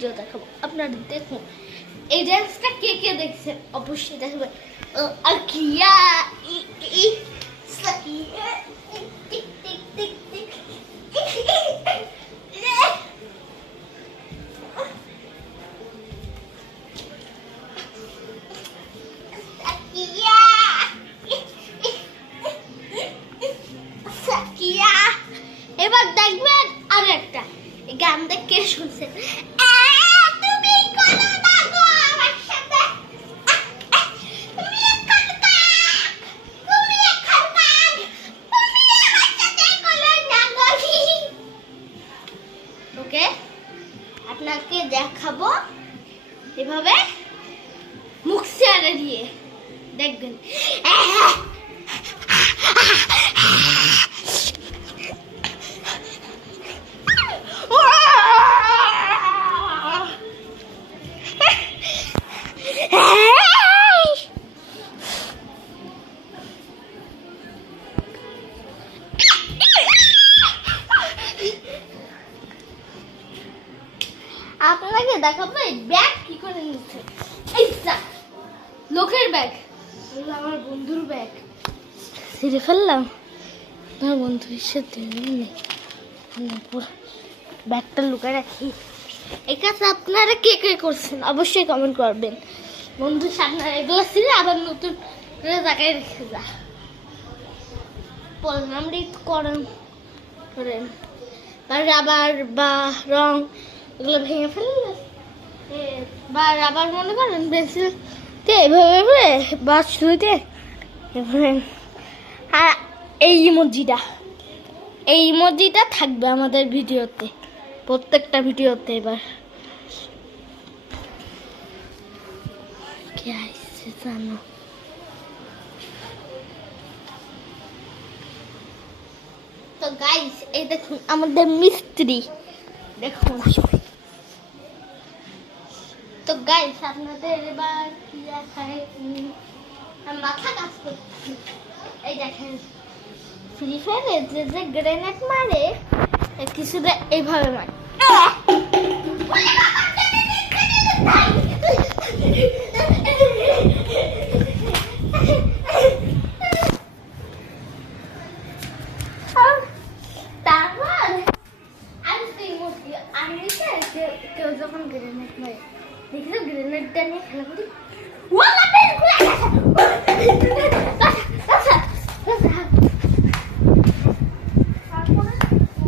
Video দেখাবো, আপনারা দেখুন। এই ডান্সটা কে কে দেখছেন অবশ্যই দেখাবেন। আকিয়া Sakiya tick tick tick tick Sakiya. এবার দেখবেন আর একটা গানটা কে শুনছেন, তুমি কোনো না গো আমার সাথে, তুমি এখন কাক, তুমি এখন কাক, তুমি আমার সাথে কোনো না গো। ওকে, আপনাকে দেখাবো এভাবে মুখ ছেড়ে দিয়ে দেখবেন। আপনাকে দেখাবো এই ব্যাগ কি করে নিচ্ছে। এই লোকের ব্যাগ, আমার বন্ধুর ব্যাগ ছিঁড়ে ফেললাম। আমার বন্ধু সাথে ব্যাগটা লুকায় রাখি। এই কাজ আপনারা কে কে করছেন অবশ্যই কমেন্ট করবেন। বন্ধুর সামনে এগুলো ছিঁড়ে আবার নতুন জায়গায় রেখে যা বললাম করেন বা রাবার বা রং এগুলো ভেঙে ফেললে বা রাবার মনে করেন পেন্সিল দিয়ে এভাবে বা সুইতে এভাবে। আর এই ইমোজিটা থাকবে আমাদের ভিডিওতে, প্রত্যেকটা ভিডিওতে। এবার কে আসছে জানো? তো গাইস এই দেখুন আমাদের মিস্ত্রি, দেখুন। তো গাইস আপনাদের এবার কি দেখায়, মাথা কাজ করছে। এই দেখেন ফ্রি ফায়ারে যে গ্রেনেড মারে কিছুটা এইভাবে মারে। কেউ যখন গ্রেনেড মারে দেখি তো গ্রেনেডটা নিয়ে খেলা করি।